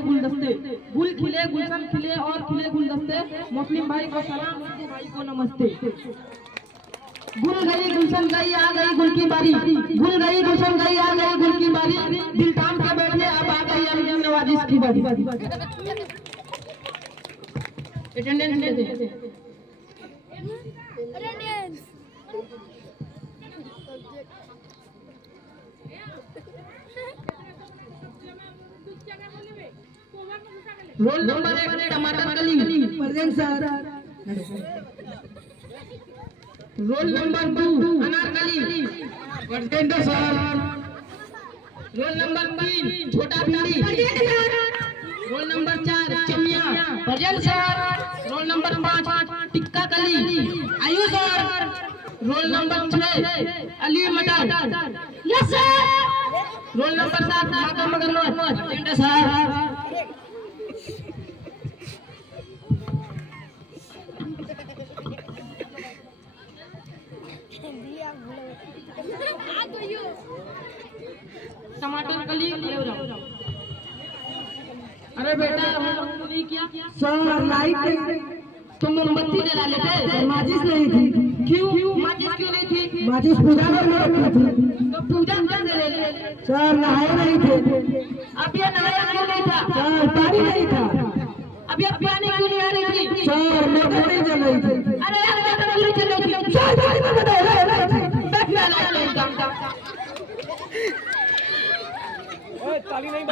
गुलदस्ते गुल खिले गुलशन खिले और खिले गुलदस्ते। मुस्लिम भाई को सलाम, हिंदू भाई को नमस्ते। गुल गई गुलशन गई आ गई गुल की बारी, गुल गई गुलशन गई आ गई गुल की बारी। दिल थाम के बैठे अब आ गई अमीन नवाजिश की बारी। अटेंडेंस दे दे। रोल नंबर 1 टमाटर कली present sir. Roll number 2 Anarkali present sir. Roll number 3 छोटा भिंडी प्रेजेंट सर। रोल नंबर 4 चमिया प्रेजेंट सर। रोल नंबर 5 टिक्का कली आयु सर। रोल नंबर 6 अली मटर यस सर। रोल नंबर 7 माता मगरमच्छ प्रेजेंट सर। टमाटर कली ले जाओ। अरे बेटा नहीं किया सर लाइट तुम मोमबत्ती जला लेते। माचिस नहीं थी। क्यों माचिस क्यों नहीं थी? माचिस पूजा करने रखी थी। तो पूजा कर ले। सर नहाए नहीं थे। अब ये नहाया क्यों नहीं था? सर पानी नहीं था। अब ये पानी क्यों नहीं आ रही थी? सर मोटर नहीं चल रही थी। अरे यार मोटर क्यों चल रही थी? सर पानी में बता रहे बैठना लाइट काम ताली नहीं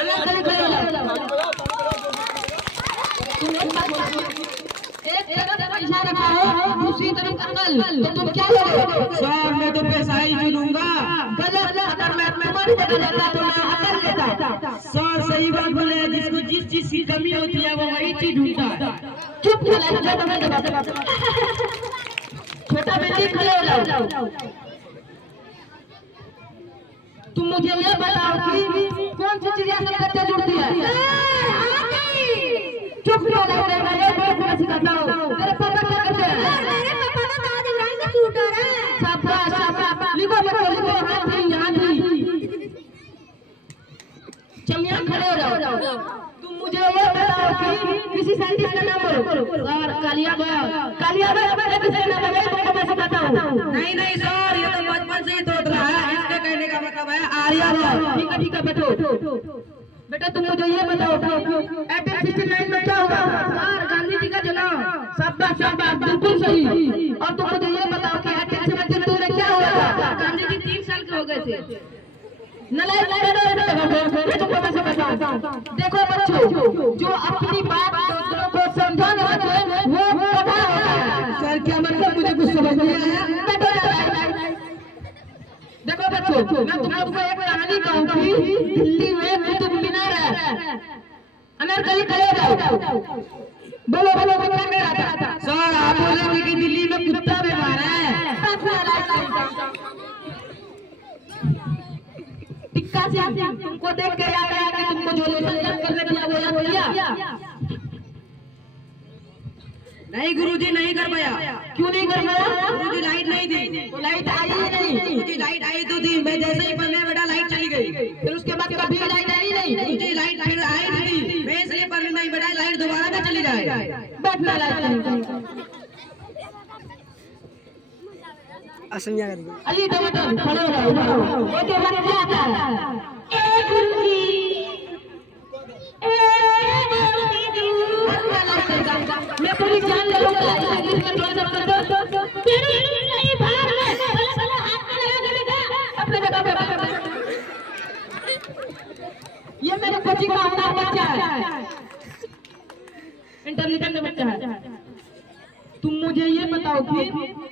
एक तरफ पैसा रखा है दूसरी तरफ अकल, तो तुम क्या करोगे? सर मैं तो पैसा ही चुनूंगा। गलत। अगर मैं तुम्हारी जगह रहता तो मैं अकल लेता। सर सही बात बोले, जिसको जिस चीज की कमी होती है वो वही चीज ढूंढता है। चुप छोटा बेटी खड़े हो जाओ। तुम मुझे ये बताओ कि कौन सी चिड़िया कलकत्ते जुड़ती है? चुप क्यों लग रहा है? मैं सिखाता हूँ। तेरे पापा क्या करते हैं? मेरे पापा तो दाद इब्राहिम का शूटर है। शाबाश शाबाश। लिखो लिखो यहाँ थी। चमिया खड़े हो जाओ। तुम मुझे ये बताओ कि किसी साइंटिस्ट का नाम बोलो। और कालिया किसी नाम है तो मैं सिखाता हूँ। नहीं सर ये तो बचपन से ही तोड़ रहा है। इसके कहने का मतलब है आर्यभट्ट। ठीक है बैठो। बेटा तुम मुझे ये बताओ 1869 में क्या हुआ? सर गांधी जी का जन्म। शाबाश बिल्कुल सही। और तुम मुझे ये बताओ कि 1872 में क्या हुआ था? गांधी जी 3 साल के हो गए थे। तुमको मैं बताऊं। देखो बच्चों, जो अपनी बात दूसरों को समझा ना सके वो गधा होता है। सर क्या मतलब मुझे कुछ समझ नहीं आया। देखो बच्चों, मैं तुम लोग को एक कहानी कहूंगी। दिल्ली में कुतुब मीनार है। अनारकली खड़े जाओ। बोलो बच्चा मेरा था। सर आप बोलेंगे कि दिल्ली में कुत्ता बीमार है। टिक्का से तुमको देख के याद आया कि तुमको जो लेसन करने दिया वो याद किया? नहीं गुरुजी नहीं कर पाया। क्यों नहीं कर पाया? गुरुजी लाइट नहीं थी। तो लाइट आई ही नहीं। गुरुजी लाइट आई तो थी, मैं जैसे ही पढ़ने बैठा लाइट चली गई। फिर उसके बाद कभी लाइट आई नहीं। गुरुजी लाइट फिर आई थी, मैं इसलिए पढ़ने नहीं बैठा लाइट दोबारा ना चली जाए। बैठना लाइट अली टमाटर खड़े हो जाओ। वो तो बात क्या आता है? ए गुरुजी मैं पूरी जान ले लूंगा। इसमें थोड़ा तेरी नहीं भाग ले। भले हाथ में लगा देगा अपने जगह पे। ये मेरे कोचिंग का अपना बच्चा है, इंटेलिजेंट बच्चा है। तुम मुझे ये बताओ कि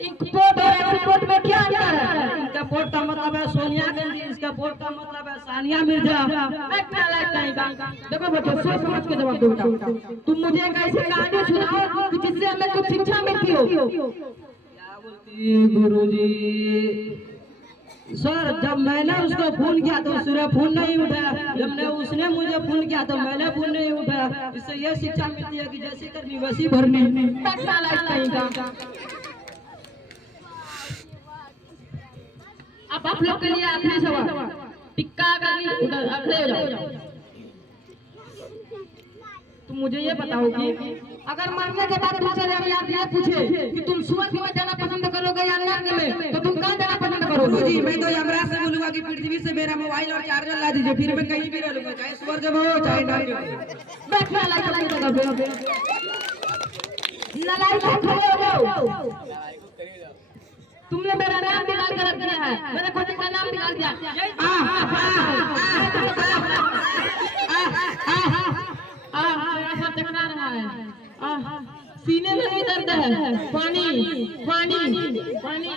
इंकपोर्ट और एक्सपोर्ट में क्या अंतर है? इनका पोर्ट का मतलब है सोनिया गांधी, इसका पोर्ट का मतलब है सानिया मिर्जा। देखो बच्चों सोच समझ के जवाब दो बेटा। तुम मुझे एक ऐसी कहानी सुनाओ कि जिससे हमें कुछ शिक्षा मिलती हो। क्या बोलती गुरुजी? सर जब मैंने उसको फोन किया तो उसने फोन नहीं उठाया। जब उसने मुझे फोन किया तो मैंने फोन नहीं उठाया। इससे यह शिक्षा मिलती है कि जैसी करनी वैसी भरनी। अब आप लोग के लिए आखिरी सवाल। टिक्का का उधर अगले हो जाओ। तुम मुझे ये बताओ कि अगर मरने के बाद टीचर अगर ये पूछे कि तुम स्वर्ग में जाना पसंद करोगे या नरक में, तो तुम कहाँ जाना पसंद करोगे? गुरुजी मैं तो यमराज से बोलूंगा कि पृथ्वी से मेरा मोबाइल और चार्जर ला दीजिए, फिर मैं कहीं भी रहूंगा, चाहे स्वर्ग में हो चाहे नरक में। बैठना लाइक जगह पे नलायक खड़े हो जाओ। तुमने मेरा नाम बिगाड़ कर रख दिया है, मेरे कोचिंग का नाम बिगाड़ दिया। ऐसा टकरा रहा है, सीने में भी दर्द है। पानी पानी पानी